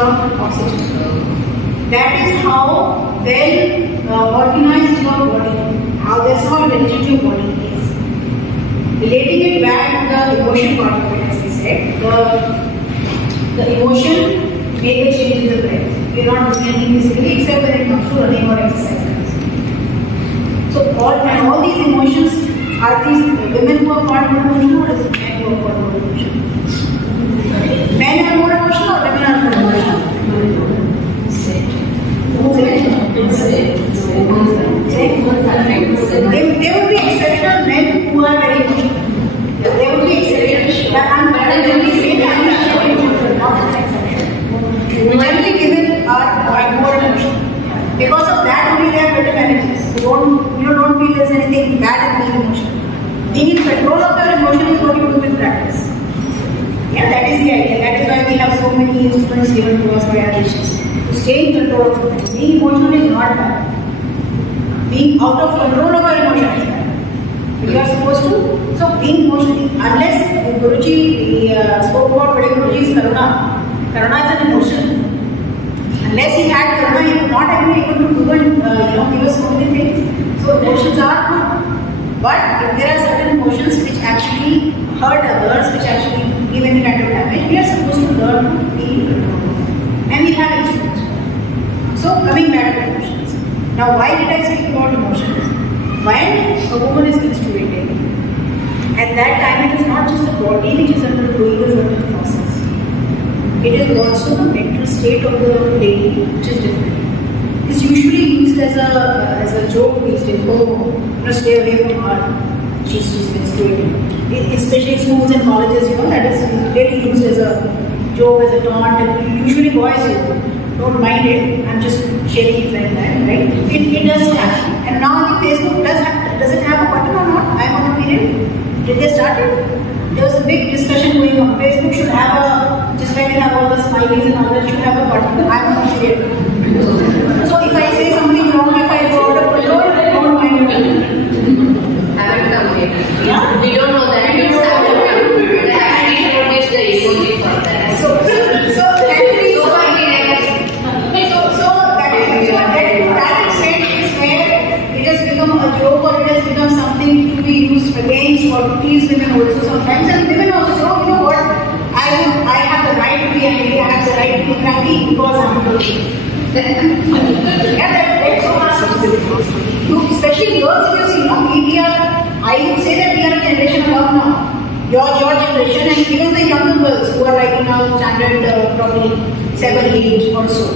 of oxygen. That is how well organized your body, that's how intelligent your body is. Relating it back to the emotion part of it, as we said, the emotion made a change in the breath. We are not doing anything physically except when it comes to running or exercise. So all these emotions, are these women who are part of emotion, or is it men who are part of emotion? Men are more emotional or women are more emotional? There would be exceptional men who are very emotional. There would be exceptions. I'm generally saying that not an exception. Generally, women are more emotional. Because of that, only they have better energies. You don't feel there's anything bad in being emotional. Being in control of your emotion is what you do with practice. Yeah, that is the idea. That is why we have so many instruments given to us by our teachers. To stay in control of it. Being emotional is not bad. Being out of control of your emotion is bad. You are supposed to. So being emotional, unless Guruji spoke about what Guruji is Karuna. Karuna is an emotion. Unless he had Karuna, he would not have been able to do and give us so many things. So emotions are good. But if there are certain emotions which actually hurt others, which actually give any kind of damage, we are supposed to learn to be in control. And we have instruments. So coming back to emotions. Now why did I speak about emotions? When a woman is menstruating, at that time it is not just the body which is undergoing a certain process. It is also the mental state of the lady which is different. It's usually used as a joke these days. Oh, stay away from her. She's menstruating. Especially in schools and colleges, that is really used as a joke, as a taunt, and usually boys don't mind it. I'm just sharing it like that, right? It does happen. And now the Facebook does it have a button or not? I'm on a period. Did they start it? There was a big discussion going on. Facebook should have just like they have all the smileys and all that, should have a button. I'm on a period. So if I say something wrong, if I go out of control, don't mind it. Haven't come yet. Yeah? We don't know that. It's haven't come. Actually, notice the emoji for that. So actually, that extent is where it has become a joke or it has become something to be used against or to tease women also sometimes. And women also know, what? I have the right to be angry, I have the right to be cranky because I'm a girl. Yeah, that's so much. Especially girls, if you see, I would say that we are a generation above now. Your generation and even the younger girls who are like now standard probably 7, 8 or so.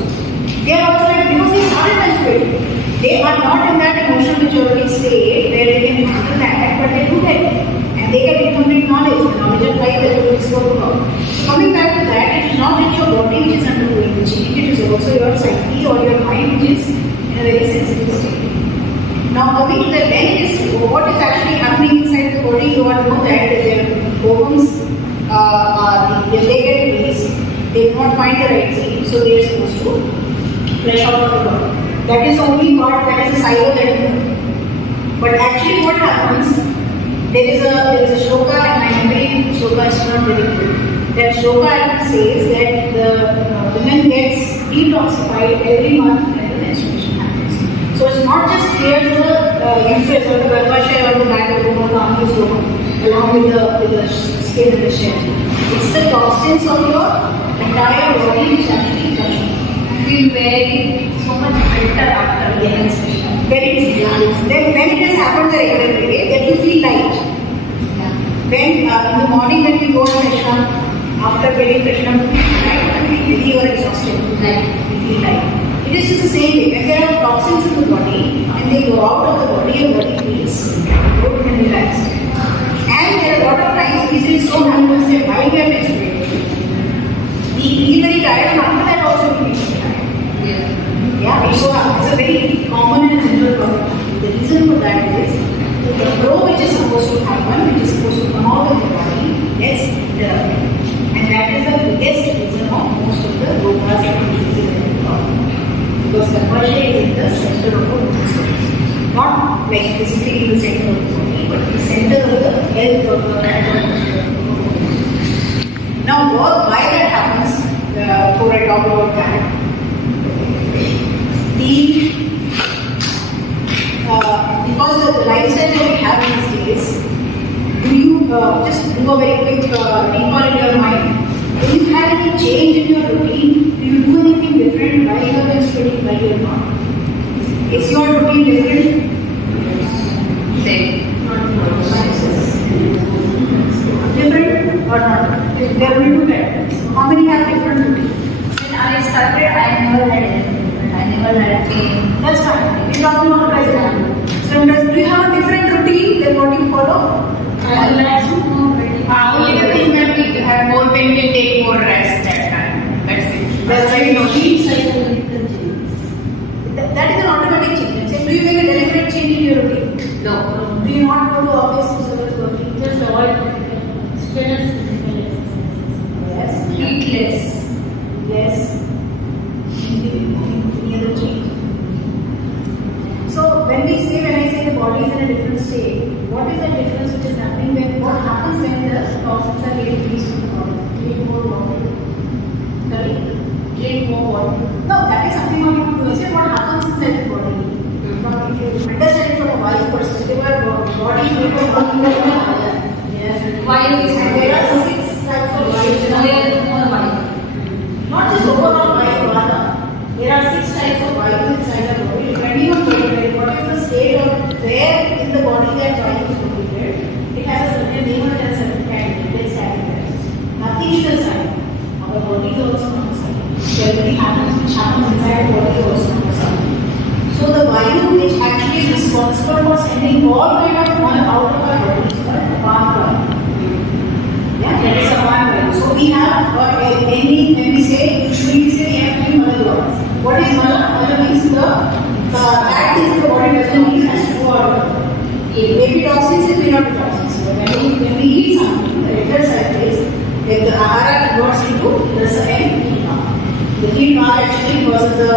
They are also like, because they started menstruating. They are not in that emotional maturity state where they can handle that, but they do get it. And they get incomplete knowledge, the knowledge of life that we spoke about. So coming back to that, it is not that your body which is undergoing the change, it is also your psyche or your mind which is in a very sensitive state. Now coming to the length, what is actually happening inside the body, you all know that their hormones, they get released, they do not find the right seat, so they are supposed to flush out of the body. That is the only part, that is the cycle that is there. But actually what happens, there is a shloka, and my memory shloka is not very good. That shloka says that the woman gets detoxified every month when the menstruation happens. So it's not just clear the uterus or the garbhashay or the back of the woman along with the skin and the shell. It's the toxins of your entire body which actually flush out. Feel so much better after the menstruation. Very easy. Then when it has happened the regular way, then you feel light. When in the morning when you go to freshen up, after getting freshen up, you are exhausted. You feel light. It is just the same way. When there are toxins in the body and they go out of the body, your body feels good and relaxed. And there are a lot of times it is so happens that while we are menstruating, we feel very tired, and after that also we feel tired. Yeah, so it's a very common and general problem. The reason for that is the flow which is supposed to happen, which is supposed to come out of the body, gets interrupted. And that is the biggest reason of most of the rogas and diseases in the body. Because the garbhashay is in the center of the body. Not like physically in the center of the body, but the center of the health of the body. Now, why that happens? before I talk about that. Because the lifestyle that we have these days, do you just do a very quick recall in your mind? Do you have any change in your routine? Do you do anything different while you are menstruating, while you are not? Is your routine different? Same. Different or not? There are only two types. How many have different routines? When I started, I never had anything. I never had pain. That's fine. We're talking about present. So, do you have a different routine than what you follow? Only the thing that we have more pain, we take more rest that time. That's it. That's right. No sleep cycle. That is an automatic change. So, do you make a deliberate change in your routine? No. Do you not go to office to service working? Just avoid strenuous physical Yes. Eat less. Yes. Any other change? So when I say the body is in a different state, what is the difference which is happening when, what happens when the toxins are getting released from the body? Drink more water. Sorry? Drink more water. No, that is something what you do. Is what happens inside the body. If you understand it from a wise perspective, our body is made of one Yes. Why is And there are 6 types of wise. Not just overall wise vata. There are 6 types of vayus inside the body, depending on what is the state of where in the body that vayu is located. It has a certain name and a certain category. Nothing is inside. Our body is also not inside. Everything which happens inside the body is also not inside. So the vayu which actually is responsible for sending all kind of fun out of our body is called Part-2. Yeah, that is a Part-2. So we have when we say, usually we say we have 3 mala. What is mala? Mala means that is the body doesn't need for maybe toxins, it may not be toxins. When we eat something, the later cycle is when the Arya converts into rasa and Hima. The Hima actually causes the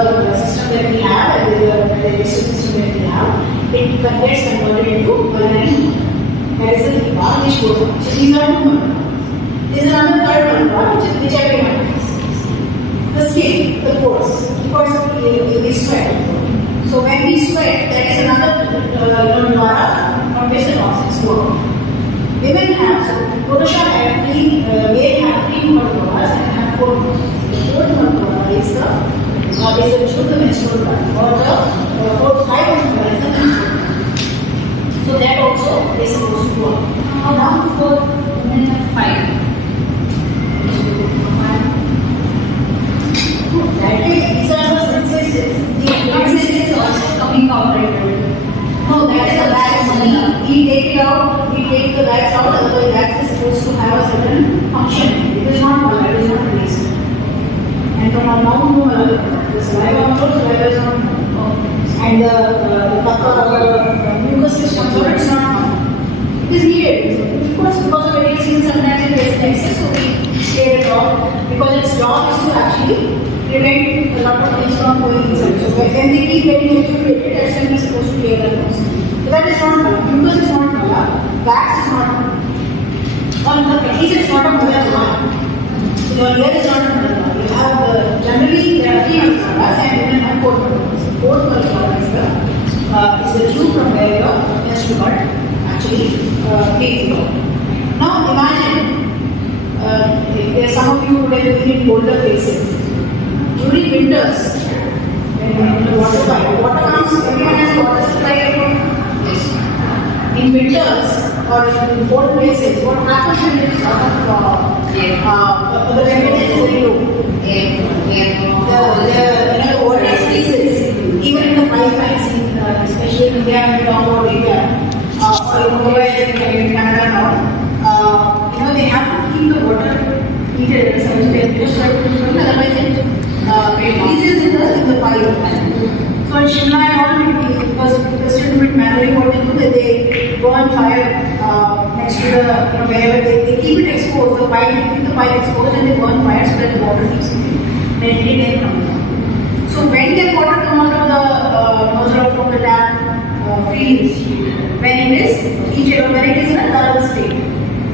system that we have, the digestive system that we have, it gets converted into mala and Hima. That is the Hima which goes on. So these are 2 mala. There is another third one, which everyone has. The skin, the pores. Because we sweat. So when we sweat, that is another dwara from which the toxins go. Women have, so Purusha have 3, male have 3 dwaras and have 4 dwaras. The 4th dwara is the menstrual blood, or the 5th dwara is the menstrual blood. So that also is supposed to work. Now 4 women have 5. That is, these are the sensations. The sensations is also coming out right now. No, that is a wax money. We take it out, we take the wax out, otherwise wax is supposed to have a certain function. It is not mala, it is not released. And from our mouth to the saliva is not and the mucus which comes out, it's not mala. It is needed. Of course, because of medicine, sometimes it is excess, so we stay it off because its job is to actually prevent a lot of things from going inside. So when they keep getting accumulated, that's when we're supposed to clear the nose. So that is not mala. Mucus is not mala. Wax is not mala. Or at least it's not a mala. So your ear is not a mala. You have generally there are 3 malas and women have 4 malas. So 4th mala is the tube from where your menstrual blood actually takes you. Now imagine if some of you would have been in colder places. During winters, when the water comes, everyone has water supply at home. In winters or in cold places, what happens when there is a lot of the temperature is very low. The water freezes. Even in the pipelines, especially in India, and talk about India, or in Canada now, they have to keep the water heated at some temperature, otherwise it freezes in the pipe. So in Shimla and all, because interested in manually, what they do, they go on fire next to the, wherever they keep it exposed, the pipe, they keep the pipe exposed and they go on fire so that the water keeps heating. Then it comes down. So when the water comes out of the nozzle from the tap freeze, when it is heated or when it is in a thermal state,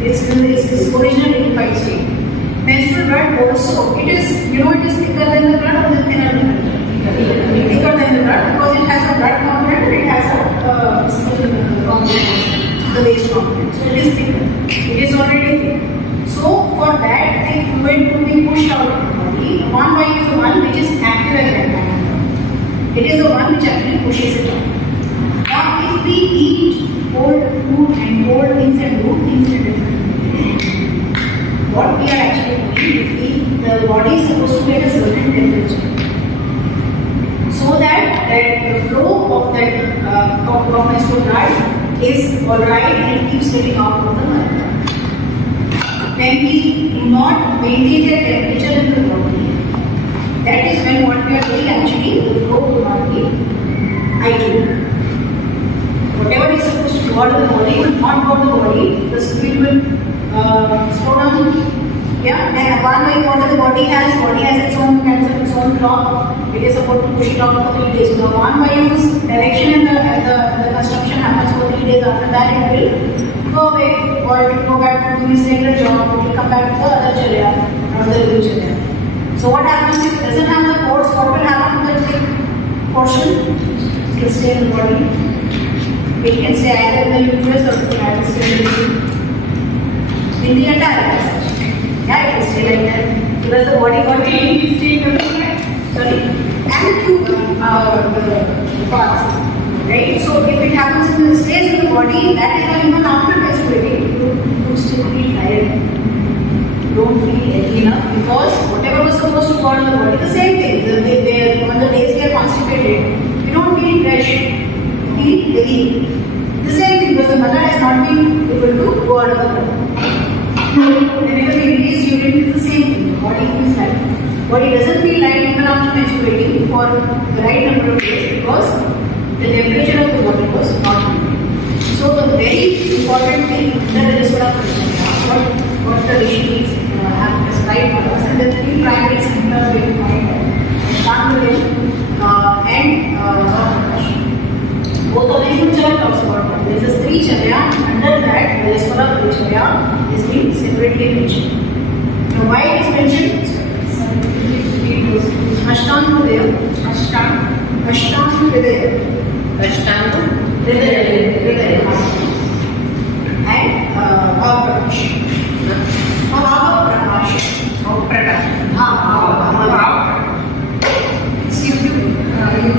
it's original liquefied state. menstrual blood also, it is, it is thicker than the blood or thinner than the blood? Thicker than the blood because it has a blood component, it has a the waste component. So it is thicker. It is already thick. So for that, the fluid to be pushed out of the body, 1Y is the one which is active at that time. It is the one which actually pushes it out. Now if we eat cold food and cold things and do things in different ways, what we are actually doing, the body is supposed to get a certain temperature. So that the flow of that of menstrual blood is alright and keeps getting out of the mother. When we do not maintain the temperature in the body, that is when what we are doing actually, the flow will not be ideal. Whatever is supposed to go out of the body will not go out of the body, the speed will slow down. Yeah, and one way what the body has its own mechanism, its own clock. It is supposed to push it out for 3 days. So one way use direction and the construction happens for 3 days. After that it will go away, or it will go back to its regular job. It will come back to the other Acharya, another Acharya. So what happens if it doesn't have the force? What will happen to the thick portion? It will stay in the body. It can stay either in the uterus or it can stay in the entire uterus. Yeah, it will stay like that. Because the body got sorry, and the parts. Right? So if it happens in the stays in the body, that is why even after menstruating, you still feel tired. You don't feel healthy enough because whatever was supposed to go out in the body, the same thing. When the days get constipated, you don't feel fresh, you feel heavy. The same thing because the mother has not been able to go out of the body. Whenever we release urine, it is the same thing. The body feels light. Body doesn't feel light even after menstruating for the right number of days because the temperature of the body was not maintained. So the very important thing that is what the rishis have prescribed for us, and the 3 primary symptoms we find and both of them talks about that. There is a Sri Charya, under that the Swarup Charya is being separately mentioned. Now why it is mentioned? Ashtanga Hridaya, and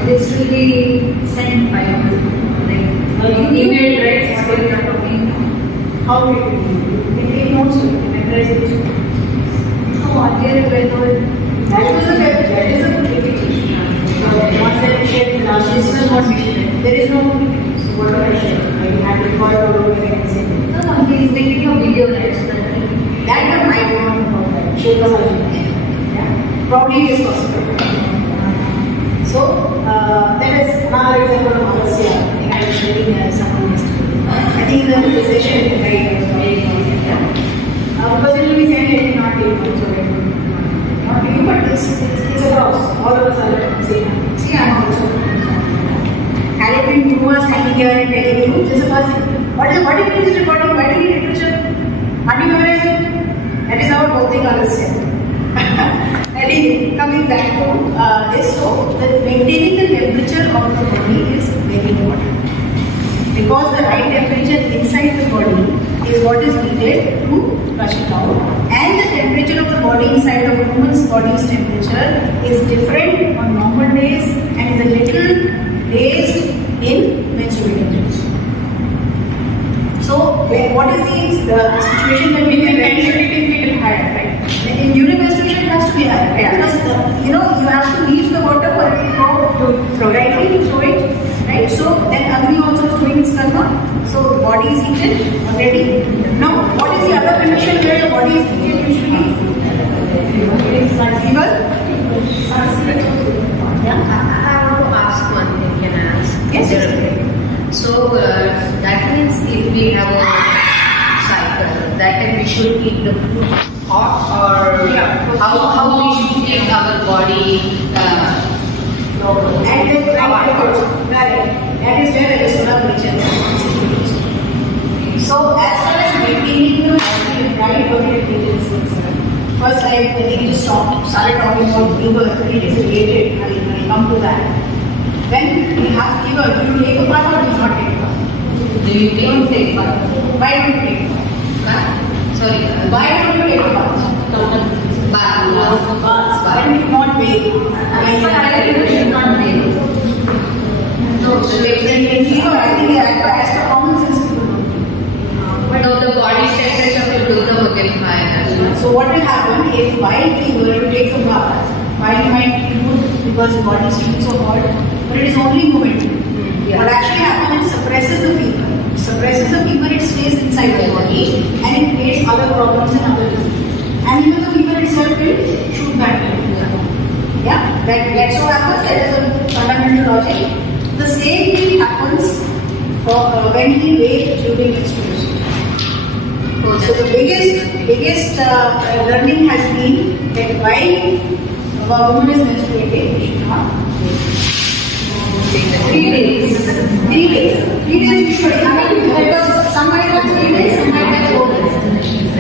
This will be sent by email, right? It's going to be how it will be. They take notes to memorize it. That is a good repetition. Once I shared the last, this was what we shared. There is no so what do I share? I had to record or I can say. No, he is making a video, right? That I don't know about that. Share the yeah. Probably it is possible. So that is another example of Arya. I think I was sharing someone yesterday. I think the session is very because it will be saying it not take much of it. Not you, but it's across. All of us are saying. See, I am also. Had it been 2 hours standing here and telling you just a person, what do you mean this recording? Why do you need literature? How do you memorize it? That is our whole thing understand. Anyway, coming back to this, so maintaining the temperature of the body is very important. Because the right temperature inside the body is what is needed to flush it out, and the temperature of the body inside of a woman's body's temperature is different on normal days and is a little raised in menstruating days. So, what is the situation when we can menstruating a little higher, right? During menstruation it has to be higher, right? Because you have to leave the water for it to flow rightly to flow it, right? So then Agni also is doing its karma. So the body is heated already. Now, what is the other condition where the body is heated usually? Fever? Yeah, I want to ask one thing. Can I ask? Yes. So that means if we have a cycle, that time we should eat the food hot, or how we should keep our body normal. And then that is where the Swarup nature is. So as far as maintaining the right body temperature is concerned, first I think you started talking about fever. It is related. I will come to that. When we have fever, do you take a bath or do you not take a bath? Do you take bath? Why don't you take a bath? Sorry. Why don't you take a bath? Baths. Why don't you not bathe? I should not bathe. No, so in fever, I think as per common sense, people don't. But the body's temperature will do the getting higher. So what will happen if while fever you take a bath, while you might feel good because the body is feeling so hot, but it is only momentary. Yeah. What actually happens, it suppresses the fever. It suppresses the fever, it stays inside the body and it creates other problems and other diseases. And even the fever itself will shoot back. Yeah, that's what happens. That is a fundamental logic. The same thing happens when we wait during menstruation. So the biggest learning has been that while a woman is menstruating, we should not. 3 days. 3 days. 3 days usually. I mean, because some might have 3 days, some might have 4 days.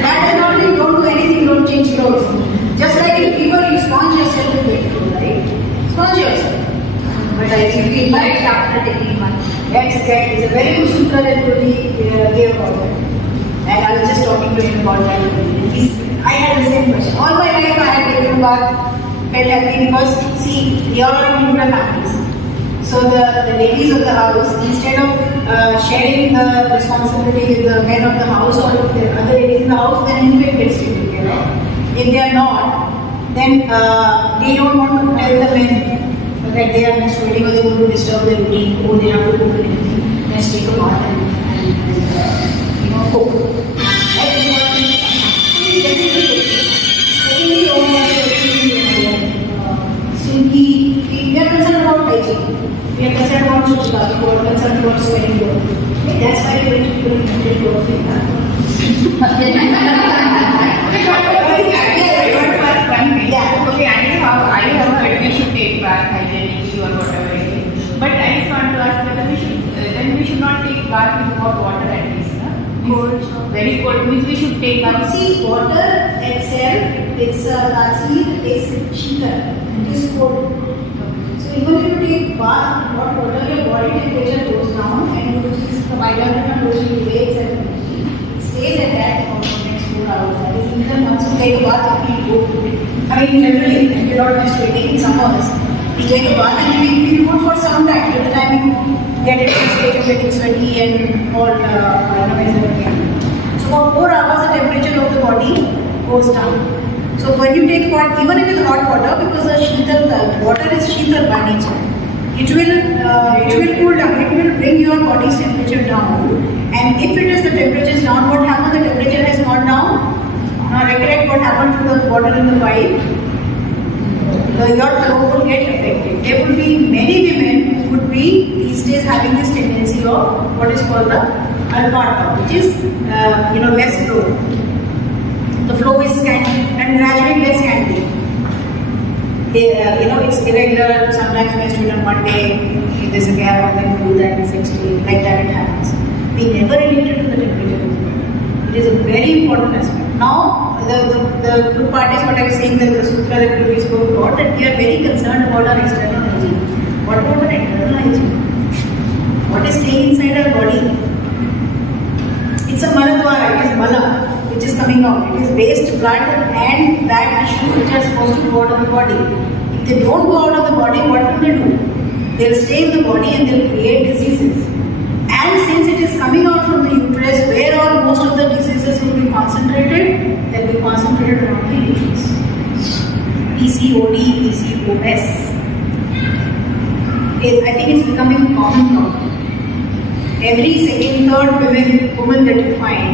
That does not mean don't do anything, don't change clothes. Just like in fever, you sponge yourself with wet clothes, right? Sponge yourself. But I think we might after taking one. That's exactly. It's a very good sutra that Guru gave about that. And I was just talking to him about that. I had the same question. All my life I had taken a bath, felt happy because, see, we all are in nuclear families. So the ladies of the house, instead of sharing the responsibility with the men of the house or with the other ladies in the house, then anyway gets taken care of. If they are not, then they don't want to tell the men that they are menstruating or they want to disturb their routine or they have to cook anything. Let's take a bath and cook. That's important. Secondly, we are concerned about hygiene. We are concerned about suchita. We are concerned about smelling good. That's why we went to people invented your finger. Okay, I have heard we should take bath hygienic or whatever it is. But I just want to ask whether we should not take bath with hot water at least. Cold. Very cold means we should take bath. See, water itself, it's sheetal. It is cold. So even if you take bath in hot water, your body temperature goes down and which is the biological motion waves and it stays at that for the next 4 hours. That is, even once you take a bath, you feel good. I mean, generally, if you're not menstruating in summers, you take a bath and you feel good for some time. Till the time you get it to the stage of getting sweaty and all amazing again. So for 4 hours, the temperature of the body goes down. So when you take bath, even if it's hot water, because the water is sheetal by nature, it will cool down. It will bring your body's temperature down. And if it is the temperature is down, what happens? The temperature has gone down. Now recollect what happened to the water in the pipe. Your flow will get affected. There will be many women who would be these days having this tendency of what is called the alpha, which is less flow. The flow is scanty and gradually gets scanty. It's irregular. Sometimes menstruate on one day, if there's a gap, then we do that the next day. Like that it happens. We never related to the temperature of the body. It is a very important aspect. Now, the good part is what I was saying, that the sutra that we spoke about, that we are very concerned about our external hygiene. What about our internal hygiene? What is staying inside our body? It's a maladwara, it is mala, which is coming out. It is waste, blood and bad tissues which are supposed to go out of the body. If they don't go out of the body, what will they do? They'll stay in the body and they'll create diseases. And since it is coming out from the uterus, where all most of the diseases will be concentrated, they'll be concentrated around the uterus. PCOD, PCOS. I think it's becoming a common problem. Every second, third woman that you find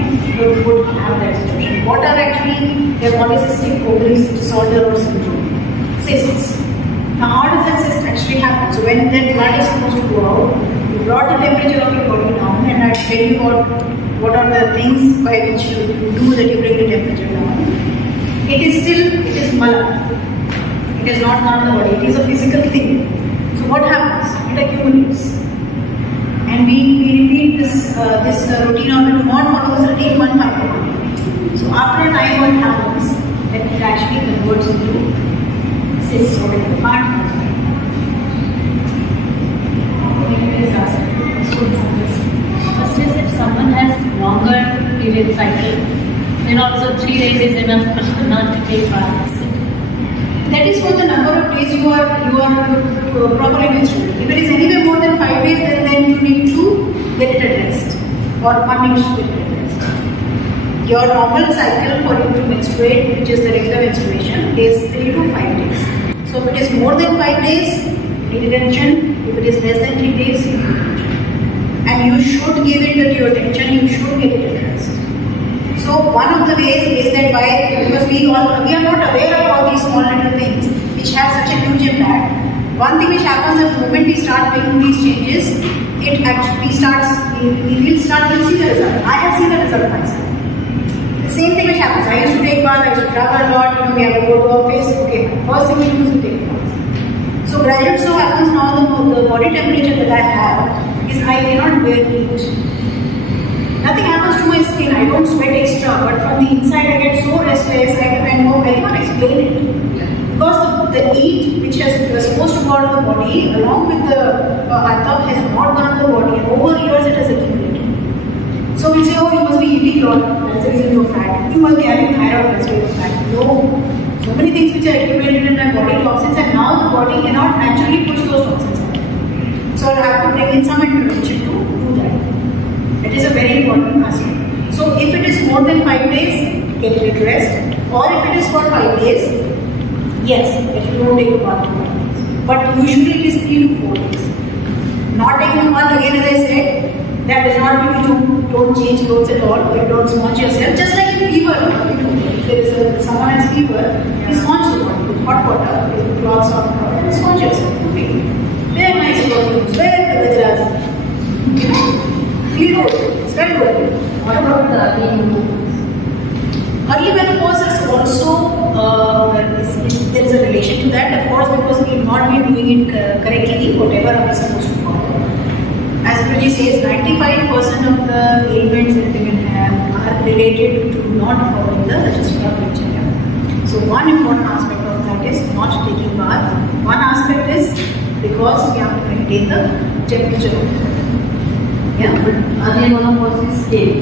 would have that situation. What are actually their polycystic ovary disorder or syndrome? Cysts. Now, how does that cyst actually happen? So, when that blood is supposed to go out, you brought the temperature of your body down, and I tell you what are the things by which you do that you bring the temperature down. It is mala. It is not on the body. It is a physical thing. So, what happens? It accumulates. And we repeat this routine, or we do not follow this routine one by one. So after a time, what happens? then it actually converts into cysts or it can't. First is if someone has longer period cycle, then also 3 days is enough not to take baths. That is for the number of days you are properly menstruating. If it is anywhere more than 5 days, then you need to get it addressed, or one needs to get it addressed. Your normal cycle for you to menstruate, which is the regular menstruation, is 3 to 5 days. So if it is more than 5 days, need attention. If it is less than 3 days, you need attention. And you should give it your attention. You should get it addressed. So one of the ways is that because we are not aware of all these small little things which have such a huge impact. One thing which happens the moment we start making these changes, it actually we will see the result. I have seen the result myself. The same thing which happens. I used to take bath, I used to travel a lot, we have to go to office. Okay, first thing we do is to take bath. So gradually so happens now the body temperature that I have is I cannot bear heat. Nothing happens to my skin, I don't sweat extra, but from the inside I get so restless, I cannot explain it. Because the heat which was supposed to go out of the body, along with the atap, has not gone out of the body, and over years it has accumulated. So we say, oh, you must be eating a lot, that's the reason you're fat. You must be having thyroid, that's why you're fat. No. So many things which are accumulated in my body, toxins, and now the body cannot naturally push those toxins out. So I have to bring in some intervention to do that. It is a very important aspect. So if it is more than 5 days, get it addressed. Or if it is for 5 days, yes, if you don't take a bath for 5 days. But usually it is 3 to 4 days. Not taking a bath, again as I said, that does not mean you don't change clothes at all, or you don't smudge yourself. Just like in fever, if there is someone has fever, you smudge the body with hot water, with cloths on water, and smudge yourself. Okay. Wear nice clothes, wear the gajas. Feel good, smell good. What about the early menopause? Early menopause is also, there is a relation to that, of course, because we will not be doing it correctly, whatever we are supposed to follow. As Priji says, 95% of the ailments that women have are related to not following the register of Acharya. So one important aspect of that is not taking bath. One aspect is because we have to maintain the temperature of the body. Yeah. But early menopause is scale.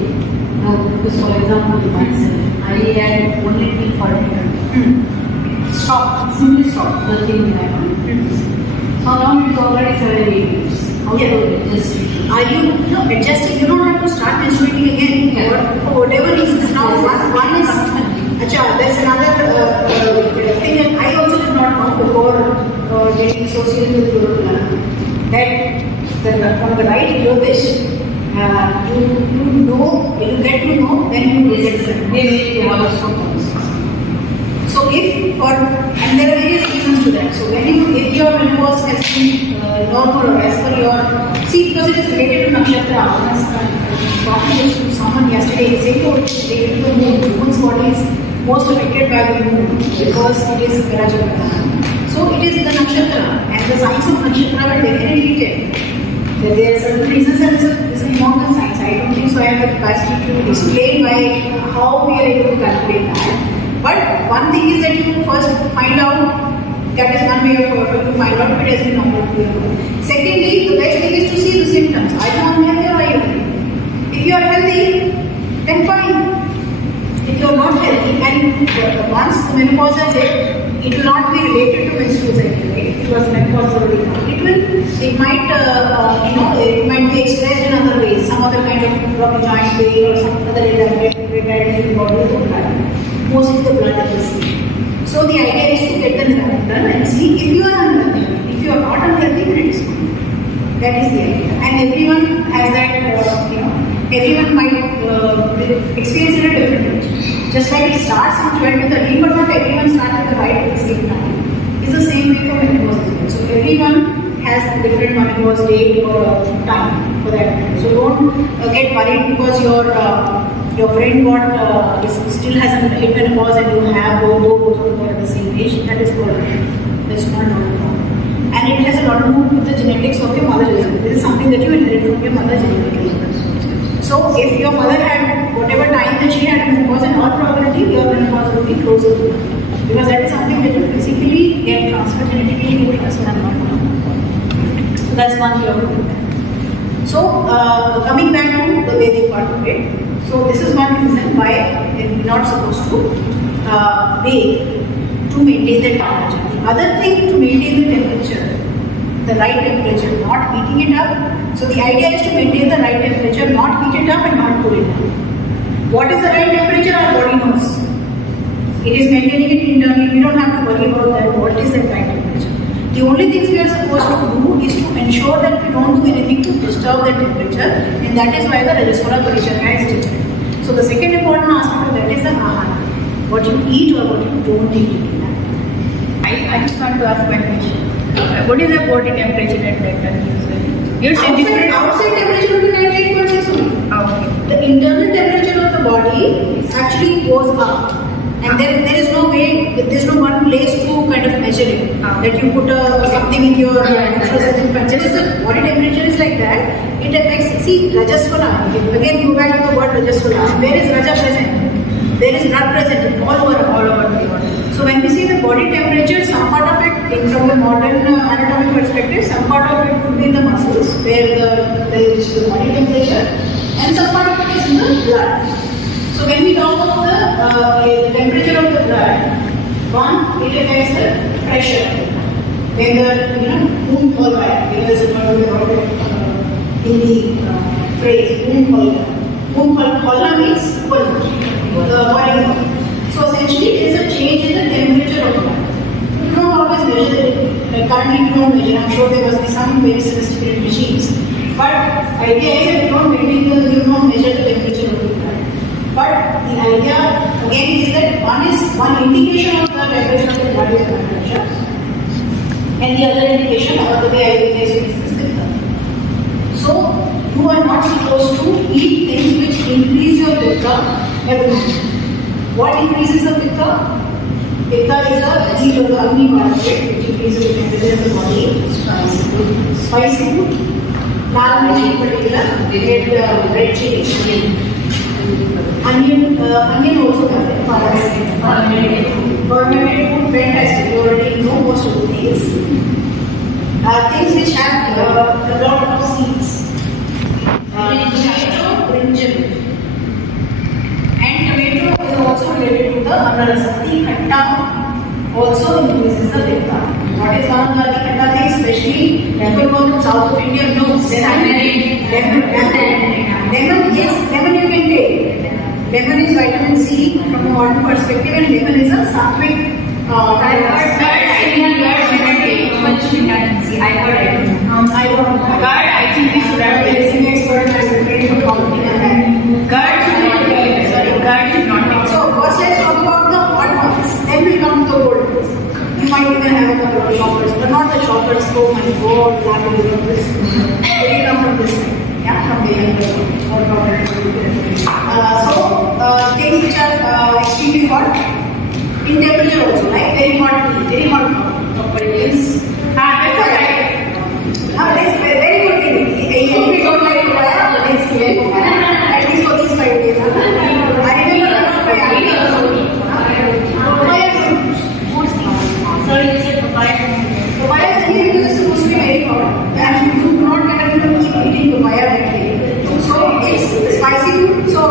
Because for example, myself, I had only till 40. Stop. Simply stop. The thing I want. So now it is already 7-8 years. How do you adjust? Are you adjusting? You don't have to start menstruating again. Yeah. For whatever reasons. Now one is Acharya. There's another thing that I also did not know before getting associated with Gurukulam. That from the right Jyotish, you get to know when you get pregnant. So and there are various reasons to that. So if your menopause has been normal or as per your, see, because it is related to nakshatra. I was talking to someone yesterday, he said, oh, it is related to the moon. The moon's body is most affected by the moon because it is Virajapata. So it is the nakshatra, and the science of nakshatra will definitely tell. There are certain reasons, and this is a normal science. I don't think so I have the capacity to explain how we are able to calculate that. But one thing is that you first find out, that is one way of to find out if it has been normal for you. Secondly, the best thing is to see the symptoms. Are you unhealthy or are you healthy? If you are healthy, then fine. If you are not healthy, and once the menopause has hit, it will not be related to menstrual cycle, right? Because menopause is already gone. It might be expressed in other ways, some other kind of joint pain or some other irritability in the body. Mostly the blood that is seen. So the idea is to get the nerve done and see if you are unhealthy. If you are not unhealthy, then it is fine. That is the idea. And everyone has that, everyone might experience it at a different age. Just like it starts from 12 to 13, but not everyone starts at the right at the same time. It's the same way for menopause as well. So everyone has a different menopause date or time for that. So don't get worried because your friend still hasn't hit menopause and you have both of them at the same age. That is called that's not normal. And it has a lot to do with the genetics of your mother as well. This is something that you inherit from your mother genetically. So if your mother had whatever time that she had menopause, in all probability your menopause will be closer to that. Because that is something that will physically get transferred genetically in the person and not. So that's one way of doing that. So coming back to the Vedic part of it. So this is one reason why we're not supposed to bathe to maintain the temperature. The other thing to maintain the temperature, the right temperature, not heating it up. So the idea is to maintain the right temperature, not heat it up and not cool it down. What is the right temperature? Our body knows. It is maintaining it internally. We don't have to worry about that. What is the right temperature? The only things we are supposed to do is to ensure that we don't do anything to disturb the temperature, and that is why the Rajaswara Paricharya is different. So the second important aspect of that is the ahara. What you eat or what you don't eat. I just want to ask one question. What is the body temperature at that time usually? You say different. Outside temperature will be 98.6 only. Okay. The internal temperature of the body actually goes up. And there is no way, there is no one place to kind of measure it. That you put something in your just the body temperature is like that. It affects, see, Rajaswala. Again, go back to the word Rajaswala. Where is Raja present? There is blood present all over the body. So when we see the body temperature, some part of it, from the modern anatomic perspective, some part of it could be in the muscles, where there is the body temperature, and some part of it is in the blood. So when we talk about the temperature of the blood, one, it affects the pressure. When the Mehulbhai, because it's not in the phrase Mehulbhai. Mehulbhai means the body. So essentially, it is a change in the temperature of the blood. You don't always measure it. Currently, you don't measure. I'm sure there must be some very sophisticated machines. But idea is that you don't measure the temperature of the blood. But the idea again is that one indication of the temperature of the blood is blood pressure, and the other indication, or the way I is pitta. So you are not supposed to eat things which increase your pitta every day. What increases the pitta? Pitta is a heat of the agni part of it, which increases the temperature of the body. Spicy food, lal mirchi in particular, red chili. Onion also fermented food, fantastic. You already know most of the things. Things which have a lot of seeds. Tomato, brinjal. And tomato is also related to the anarasati. Khatta also increases the pitta. What is one of the khatta things? Especially people from south of India know. Lemon, yes, lemon you can take. Lemon is vitamin C from a modern perspective, and lemon is a sattvic. I heard it. I think we should have a listening expert and I'm ready to call me. Curd should not take. So first let's talk about the hot ones. Then we'll come to the cold ones. You might even have a couple of choppers, but not the choppers. Oh my God, that will be this. They come from this side. Yeah, from the things which are extremely hot in temperature also, right? Very hot. It's very good thing. If we don't like papaya, it's clear. At least for these 5 days. I remember papaya. Sorry, you said papaya. Papaya is because it's supposed to be very hot. And you do not keep eating papaya regularly. So it's spicy food. So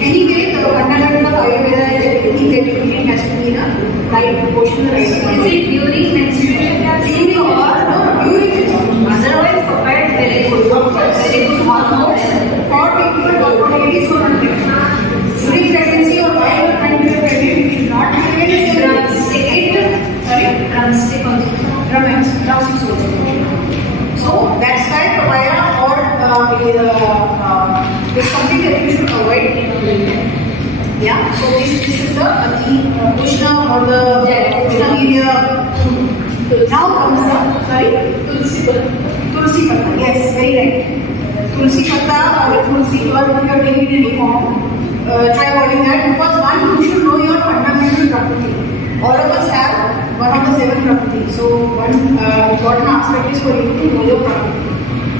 anyway, the fundamental of Ayurveda is that anything that you eat has to be in a right proportion, right amount. Is it during menstruation? During or no, during menstruation. Otherwise, papaya is very good. Very good hormones. For people, for ladies who are pregnant, during pregnancy or while you are pregnant, you should not be taken drumstick also. So that's why papaya or is something that you should avoid. Yeah. So this is the Ushna or the Ushna area. Now comes the Tulsi Patta. Yes, very right. Tulsi Patta or Tulsi, or if you are taking it in any form, try avoiding that, because one, you should know your fundamental property. All of us have one of the 7 properties. So one important aspect is for you to know your property.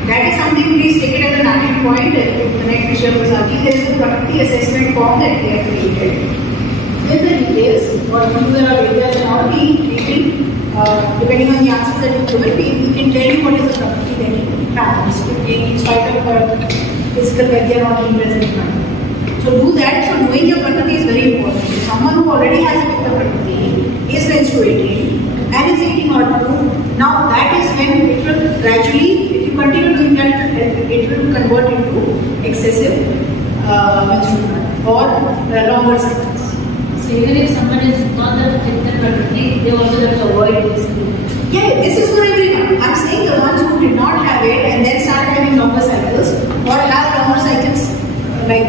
That is something, please take it as an action point. Connect Mr. Prasadi. There is a Prakriti assessment form that we have created. With the details, what user or areas and all, we will, depending on the answers that you give it, we can tell you what is the Prakriti that happens in spite of physical Vaidya not being present. So do that. So knowing your Prakriti is very important. If someone who already has a Pitta Prakriti is menstruating and is eating hot food, now that is when it will gradually, if you continue doing that, it will convert into excessive menstruation or longer cycles. So even if someone is not the Pitta Prakriti, they also have to avoid this. Yeah, this is for everyone. I'm saying the ones who did not have it and then started having longer cycles or have longer cycles like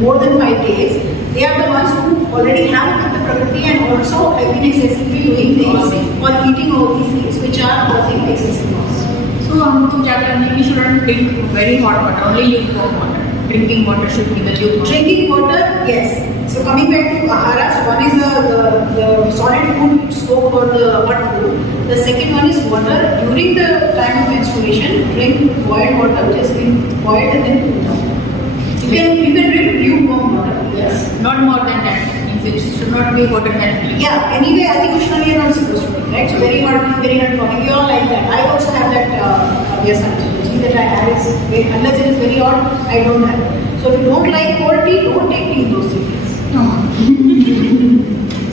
more than 5 days, they are the ones who already have the Prakriti and also have been excessively doing things or eating all these things which are causing excessive loss. So we shouldn't drink very hot water, only lukewarm water. Drinking water should be the lukewarm. Drinking water, yes. So coming back to aharas, one is the solid food which spoke about the hot food. The second one is water. During the time of menstruation, drink boiled water, just drink boiled and then cool down. You can drink lukewarm water, yes. Not more than that. It should not be hotter than. Yeah, anyway, I think Ushna we are not supposed to drink, right? So very hot, very hot coffee. We all like that. I also have that SANSKRUTI that I have. Unless it is very hot, I don't have it. So if you don't like cold tea, don't take tea in those 3 days. No.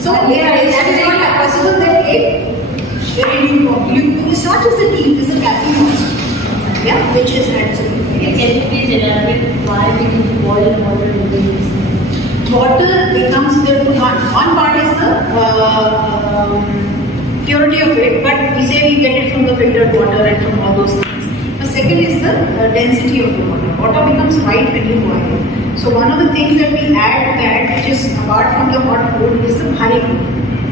So that is not possible that very lukewarm. It's not just the tea, it is the caffeine also. Yeah, which is actually. Can you please elaborate why we need to boil water in this? Water becomes the one part is the purity of it, but we say we get it from the filtered water and from all those things. The second is the density of the water. Water becomes white when you boil it. So one of the things that we add to that, which is apart from the hot food, is the bhari food.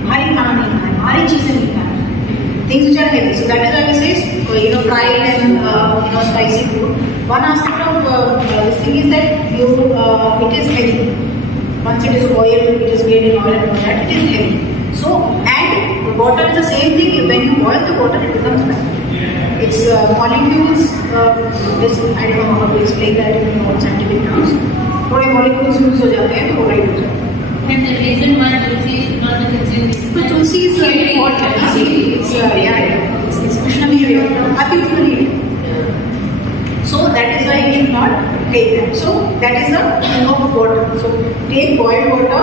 Bhari khana nahi khana, bhari cheezein nahi khana. Things which are heavy. So that is why we say fried and spicy food. One aspect of this thing is that it is heavy. Once it is oil, it is made in oil and all that, it is heavy. So, and water is the same thing. When you boil the water, it becomes bad. Its molecules, I don't know how to explain that in scientific terms. थोड़े molecules use हो जाते हैं तो वो right हो जाते हैं. And the reason why tulsi is not consumed is tulsi is very important. It's Ushna Ati. So that is why you should not take them. So that is the thing of water. So take boiled water,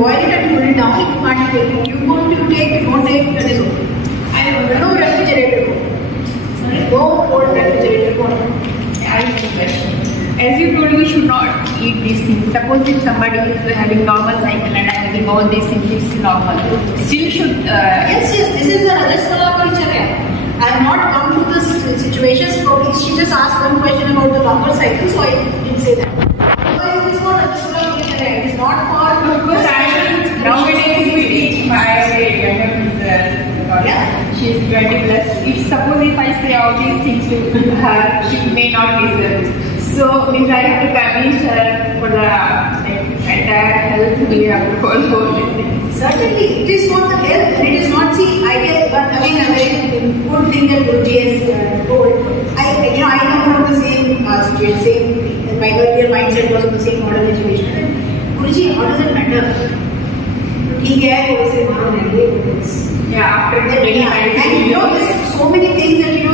boil it and put it down. If you can't take it, you want to take it, don't take it, that is okay. No refrigerated water. Sorry? No cold refrigerated water. I have a question. As you told, we should not eat these things. Suppose if somebody is having normal cycle and having all these things, it's normal. Still should. Yes, this is the Rajasthala for Acharya. I have not come to this situation, so she just asked one question about the longer cycle, so I didn't say that. Otherwise, it is not Rajasthala for Acharya. It is not for. Because nowadays we teach my younger sister. Yeah. She is 20 plus. If suppose if I say all these things to her, she may not listen. So means I have to convince her for the entire health. We have to follow these things. Certainly, it is for the health. It is not. See, I guess, but again, a very good thing that Guruji has told. I come from the same situation. My earlier mindset was on the same modern education. Guruji, how does it matter? ठीक है वो से मारो नहीं yeah after that and there's so many things that you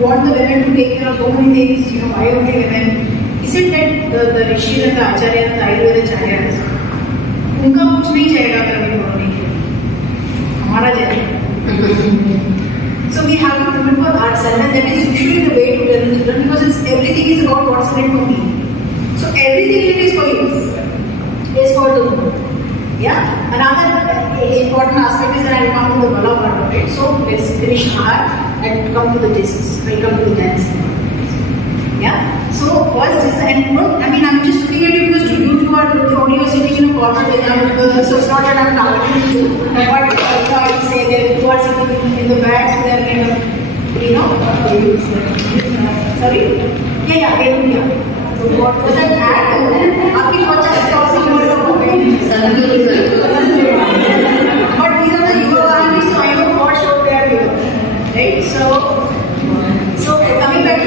want the women to take care of so many things why only women isn't that the rishis and the acharya and the ayurveda acharyas उनका कुछ नहीं चाहिए कभी होने के लिए हमारा चाहिए so we have to remember ourselves and that is usually the way to tell the children because everything is about what's meant for me so everything it is for you is for the yeah, another important aspect is that I will come to the Bala part of it. So let's finish Ahar and come to the discs. We'll come to the dance. Yeah. So first is I'm just looking at you because you two are only sitting in a corner with them. So it's not that I'm targeting you. But I would say that you are sitting in the back, so they're kind of, sorry. Yeah. So what was that ad? Aapki bacha is crossing over. But these are the yoga armies, so I know what show they are doing. Right? So coming back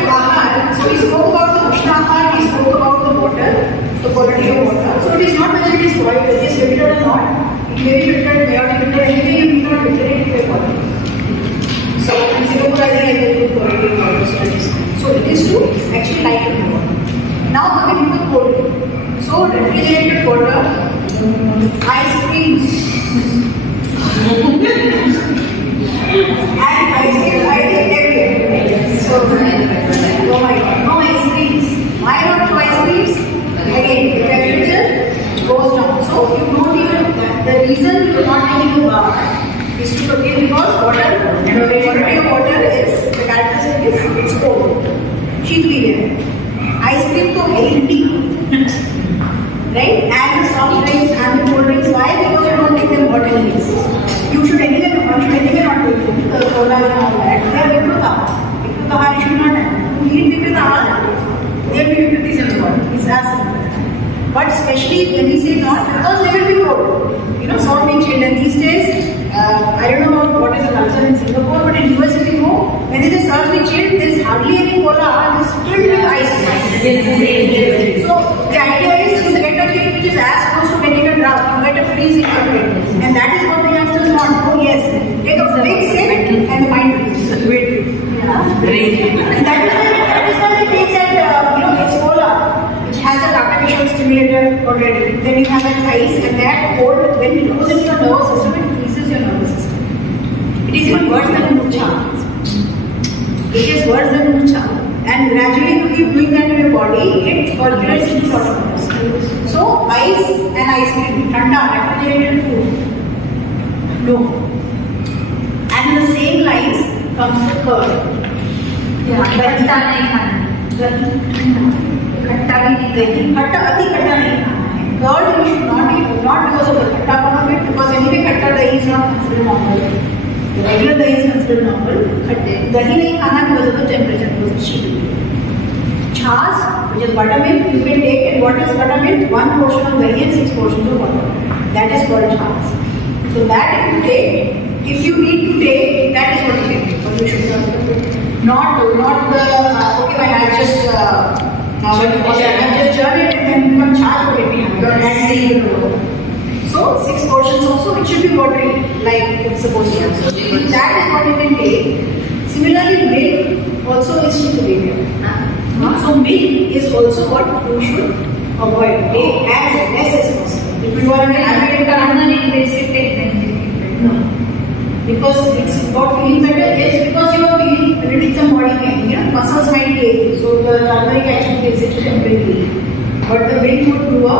Because water, the quality of water is, the characteristic is it's cold, chiefly there. Ice cream to healthy, right? And the soft drinks and the cold drinks, why? Because you don't take them hot anyways. You should anyway not take the cola and all that. They are good to cover. You should not have. To eat with they will be pretty simple. It's as simple. But especially when we say not, because they will be cold. You know, salt being chilled. And these days, I don't know about what is the culture in Singapore, but in US if you go, when they say salt being chilled, there is hardly any cola, it is filled with ice. So the idea is you get a drink which is as close to getting a draft, you get a freeze in your drink. And that is what the youngsters want. Oh yes, take a big sip and the mind freeze. Wait. And that is why they take that, it's cola, which has a lactation stimulator already. Then you have that ice, and that cold, when it goes into your nervous system, it freezes your nervous system. It is even worse than mucha. It is worse than mucha. And gradually you keep doing that in your body, it circulates into sort of nerves. So, ice and ice cream, thanda, refrigerated food. No. And in the same lines comes the curd. खट्टा नहीं खाना खट्टा भी नहीं देगी खट्टा अति खट्टा नहीं खाना है curd you should not eat not because of the खट्टापन of it because anyway खट्टा दही is not considered normal regular दही is considered normal खट्टे दही नहीं खाना because of the temperature because it's chilly छाछ which is buttermilk you can take and what is buttermilk 1 portion of dahi and 6 portions of water that is called छाछ so that if you take if you need to take that is what you can take but you should not the okay when I just churn it and then become charged for it so 6 portions also it should be watery like it's supposed to so that is what you can take similarly milk also is superior so milk is also what you should avoid take as less as possible if you are an American no because it's about feeling better yes because you are feeling a little some body pain muscles might ache so the turmeric action takes it temporarily but the milk would do a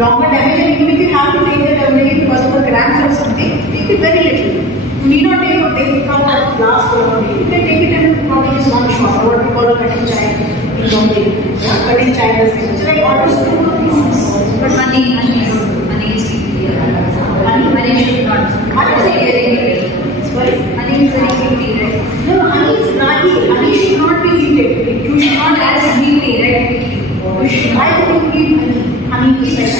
longer damage and even if you have to take the turmeric because of the cramps or something take it very little you need not take it from that glass or you can take it and probably just one shot what we call a cutting chai in Bombay cutting chai it's like almost 2 pieces but honey is honey should not sorry honey is very sweet right no honey is nutty honey should not be heated you should not as sweetly right you should try to eat honey is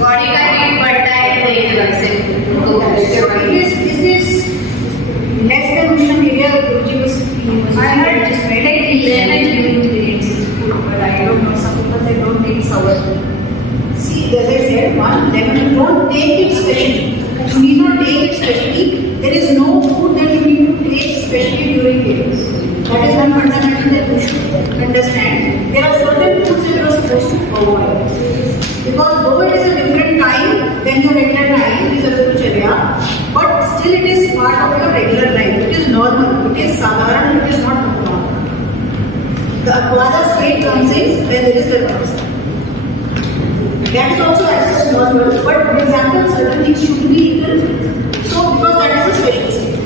body का heat बढ़ता है तो ये अलग से so this is less than ocean area Guruji was I heard just like lemon ingredients in food but I don't know some people they don't take sour see as I said one lemon don't take it specially you need not take it specially there is no food that you need to take specially during meals that is one fundamental that you should understand there are certain foods that you are supposed to avoid because though it is a different time than your regular time it is a Acharya but still it is part of your regular life it is normal it is sadharan it is not abnormal the Acharya state comes in when there is the that is also access normal, but for example, certain things should be eaten. So, because that is a special state.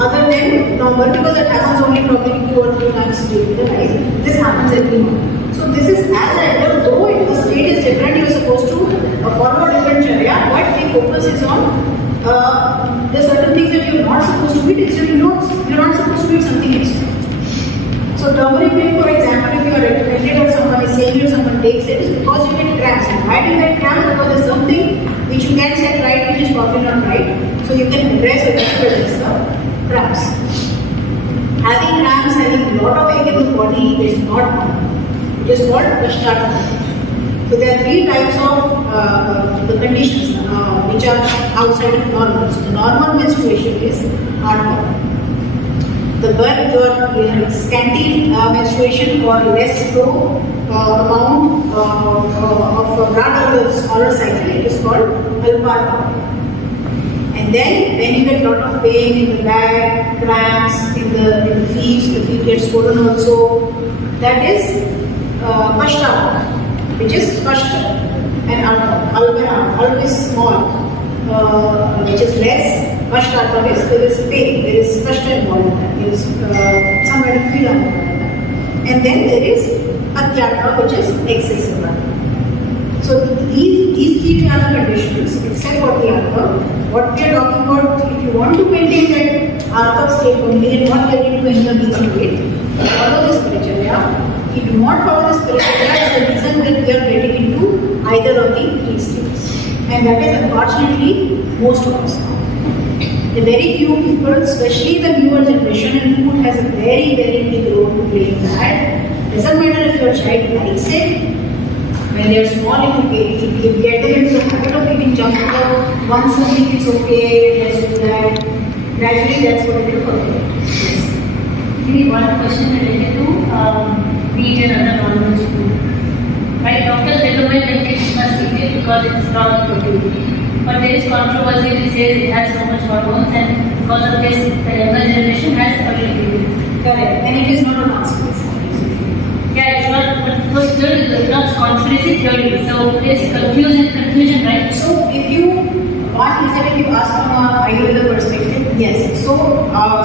Other than normal, because that happens only probably 2 or 3 times during the life. This happens every month. So, this is as an elder, though the state is different, you are supposed to follow a different charya, but the focus is on there are certain things that you are not supposed to eat, instead you are not supposed to eat something extra. So turmeric milk, for example, if you are recommended or someone is saying you someone takes it, is because you get cramps. And why do you get cramps? Because there is something which you can set right, which is probably not right. So you can address it as the cramps. Having cramps, having a lot of ache in the body is not normal. It is called Prashta. So there are 3 types of the conditions which are outside of normal. So the normal menstruation is hardcore. The your scanty menstruation or less flow amount of blood on the smaller cycle is called alpha. And then when you get a lot of pain in the back, cramps in the feet, the feet get swollen also, that is pashta, which is pashta. and Alpha, always small, which is less. Ashtartha is there is pain, there is pressure involved, there is some kind of freedom involved. And then there is Atyartha, which is excessive. So these three are the conditions, except for the Artha. What we are talking about, if you want to maintain that Artha state only and not get into any of these state, follow this Acharya. If you do not follow this Acharya, is the reason that we are getting into either of the three states. And that is unfortunately most of us now. The very few people, especially the newer generation, and food has a very, very big role to play in that. Doesn't matter if your child likes it. When they are small, if you get them into the habit of eating junk food, once a week it's okay, let's do that. Gradually, that's what it will forget. Yes. Maybe one question related to meat and other non-veg food. Right, doctors recommend that kids must eat it because it's not protein. But there is controversy which says it has so much hormones, and because of this, the younger generation has early babies. Correct. And it is not a conspiracy. Yeah, it's not, but it was still not conspiracy theory. So there's confusion, right? So if you want, is that if you ask from a Ayurveda perspective, yes. So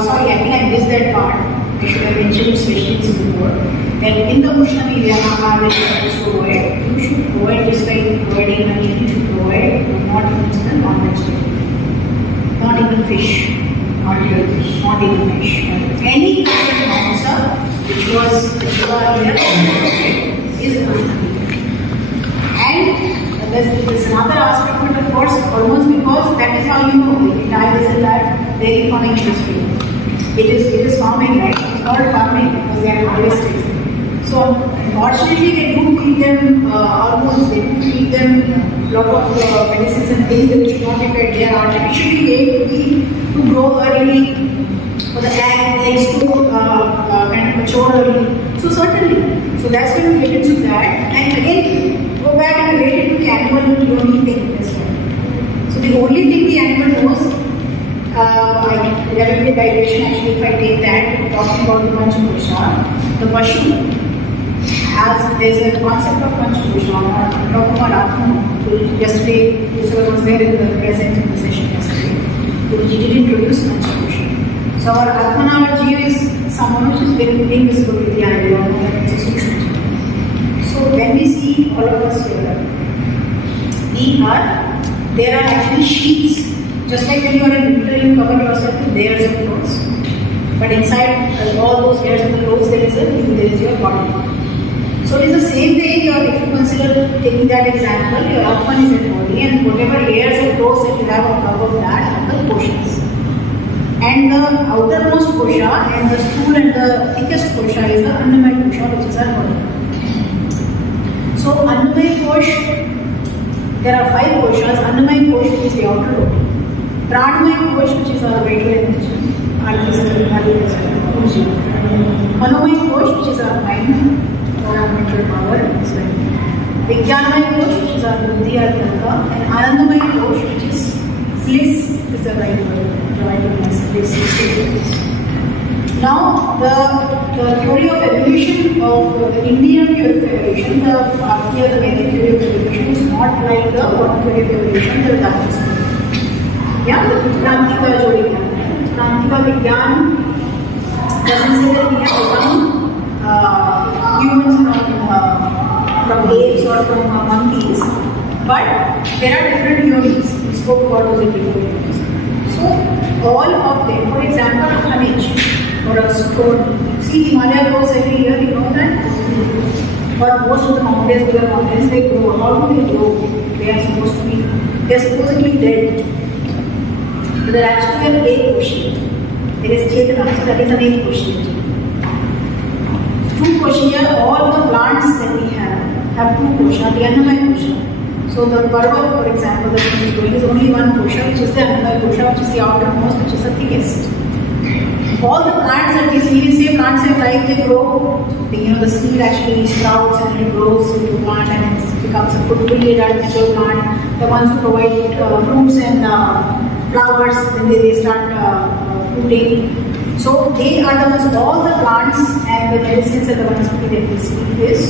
sorry, I think I missed that part. I should have mentioned especially this before. That in the Ushna Vidyahara that you are supposed to avoid, you should avoid just like avoiding honey, you should avoid not even non-vegetarian, not even fish, not even fish. Any kind of monster which was is and there's another aspect, but of course, almost because that is how you know the entire is in that dairy farming industry. It is farming, right? It's called farming because they are harvesting. So unfortunately, they do feed them hormones, they do feed them lot of medicines and things that should not be fed. They are artificially made to grow early, for the eggs to kind of mature early. So certainly, so that's when we get into that. And again, go back and relate it to the animal, you don't need thing as well. So the only thing the animal knows, relative digestion, actually if I take that, talking about the Panchakosha, the Pashu there's a concept of Panchakosha. I'm talking about Atma. Yesterday, this was there in the present in the session yesterday. Guruji did introduce Panchakosha. So our Atmana Jiva is someone which is very invisible with the idea of that it's a Sukshma. So when we see all of us here, there are actually sheets. Just like when you are in winter, you cover yourself with layers of clothes. But inside all those layers of the clothes, there is your body. So it is the same way, if you consider taking that example, your Atman is your body, and whatever layers of clothes that you have on top of that are the koshas. And the outermost kosha and the stool and the thickest kosha is the Annamaya kosha, which is our body. So Annamaya kosh, there are 5 koshas. Annamaya kosh is the outer body. Pranamaya kosh, which is our vital energy, our physical energy. Manomaya kosh, which is our mind, our mental power. Vijnanamaya kosh, which is our buddhi, our tarka, and Anandamaya kosh, which is bliss, is the right word. Now, the theory of evolution of the Indian theory of evolution, the Vedic theory of evolution is not like the modern theory of evolution, the Darwin's theory. Yeah, the Krantika Jodi Krantika Vigyan doesn't say that we have become humans from apes or from monkeys, but there are different theories. We spoke about those different theories. So, all of them, for example, a honeydew or a stone. See, Himalaya grows every year, you know that? But most of the mountains, bigger mountains, they grow. How do they grow? They are supposedly dead. But they are actually an egg question. There is Chetana, so that is an egg question. Two kosha, all the plants that we have 2 kosha, the Annamaya kosha. So the purple, for example, that is growing is only 1 kosha, which is the Annamaya kosha, which is the outermost, which is the thickest. All the plants that we see, say plants have life, they grow. The seed actually sprouts and it grows into a plant and it becomes a fully adult mature plant. The ones who provide fruits and flowers, then they start fruiting. So they are the ones, all the plants and the medicines and the ones that we see is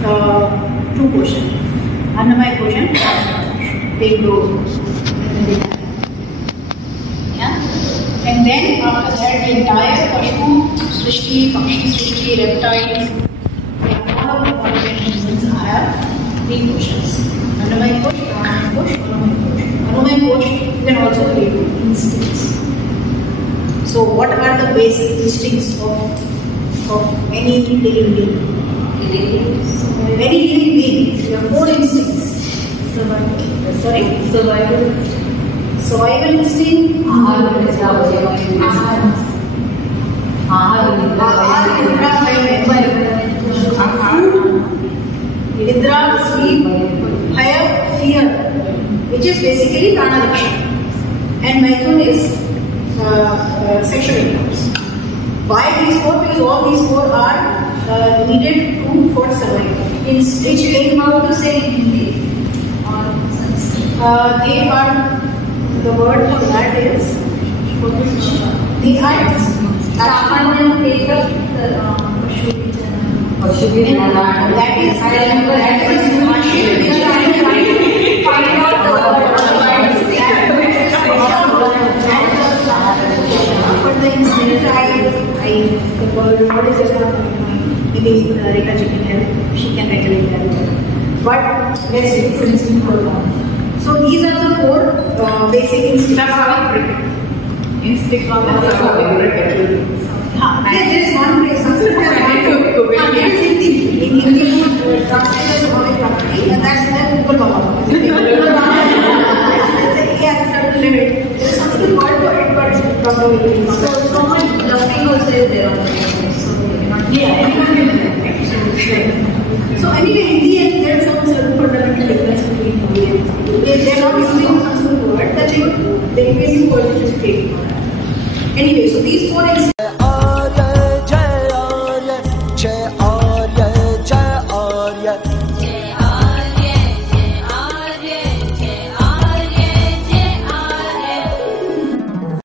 2 kosha. Annamaya Kosha, they grow. Yeah? And then after that, the entire Pashtu Srishti, Pakshi Srishti, reptiles, all of the organisms have 3 koshas. Annamaya Kosha, Pranamaya Kosha, Manomaya Kosha. Manomaya Kosha you can also relate to instincts. So what are the basic instincts of any living being? Any living being, there are 4 instincts. Survival. Survival instinct. Nidra, sleep. Bhaya, fear, which is basically prana raksha. And Maithun is sexual intercourse. Why these 4? Because all these 4 are needed for survival. Which came out to say in Hindi or Sanskrit? They are, the word for that is the eyes. Samanyan take up the Pashubhi. That is Ashir, which is find out the word. For the instant, the word, what is it? Maybe Rika ji can help, she can recollect that. But let's see, for instance, so these are the 4 basic instincts. That's how we predict. Instinct from the how we predict. There is one phrase, Sanskrit has that is Hindi. In Hindi, translate as economic property, and that's the Gurukul. Yes, certain limit. There is Sanskrit word for it, but it's probably So much dumping also is there on the face. So anyone can do that. So anyway, in the end, there is some certain fundamental difference between Hindi and Sanskrit. If they are not using Sanskrit word, then they can use word which is created for that. Anyway, so these 4 instances.